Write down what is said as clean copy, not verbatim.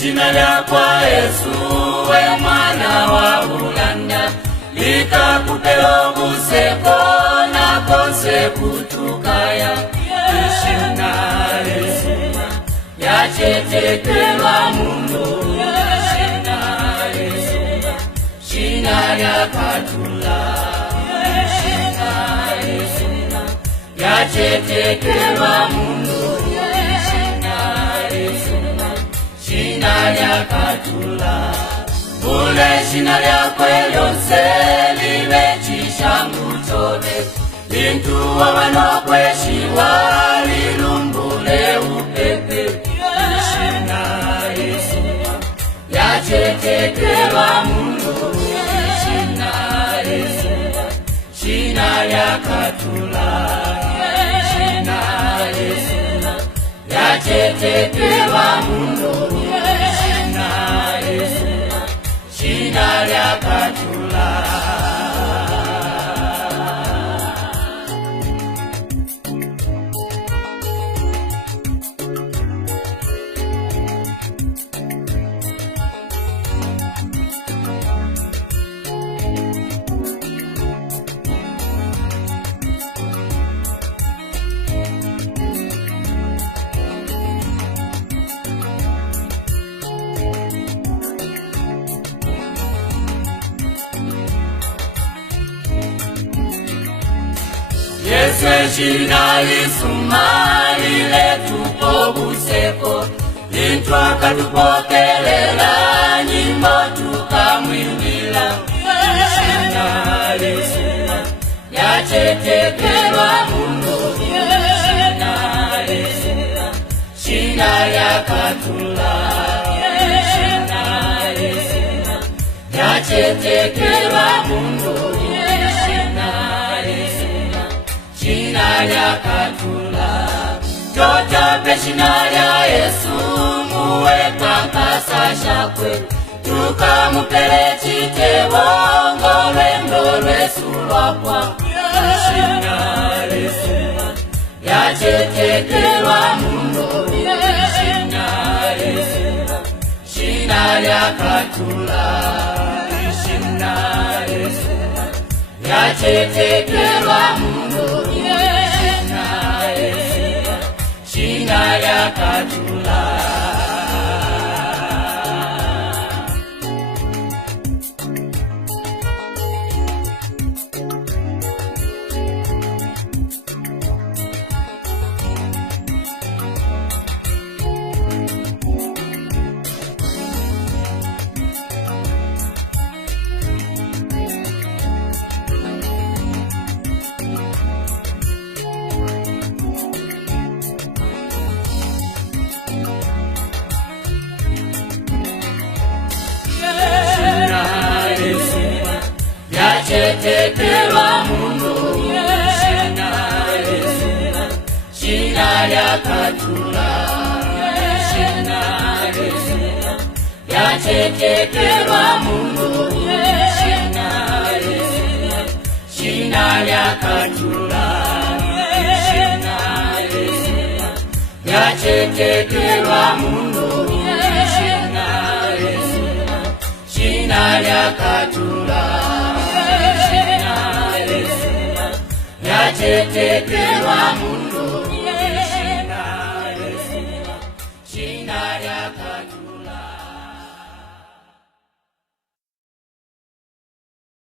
Jina lyakwa Yesu we mwana wa Bulanda, likakupelo buseko na konse kutukaya. Ishina Yesu yachetekelwa mundu, ishina Yesu shina lyakatula. Ishina Yesu yachetekelwa mundu, shina lyakatula. Bule shina lyakwe lyonse libe chishangu chode, lintu wawanokweshi lilumbule upepe. Shina Yesu yachetekelwa mundu, shina Yesu shina lyakatula. Shina Yesu yachetekelwa mundu, shina lyakatula. Yesu shina lisuma lile tupo buseko, lintu akatupokelela nyimbo tukamwimbila. Shina lisuma yachetekelwa mundu, shina lisuma shina lyakatula. Shina lisuma yachetekelwa mundu, shina lyakatula. Totape shina lya Yesu muwe pankasa shakwe, tukamupele chitebo ngolwendo lwesu lwakwa. Shina Yesu yachetekelwa mundu, shina Yesu shina lyakatula. Shina Yesu yachetekelwa mundu, shina lyakatula. Yachetekelwa mundu, shina Yesu shina lyakatula. Shina Yesu yachetekelwa mundu, shina Yesu shina lyakatula. Shina Yesu yachetekelwa mundu, shina Yesu shina lyakatula. Yachetekelwa mundu, shina Yesu shina lyakatula.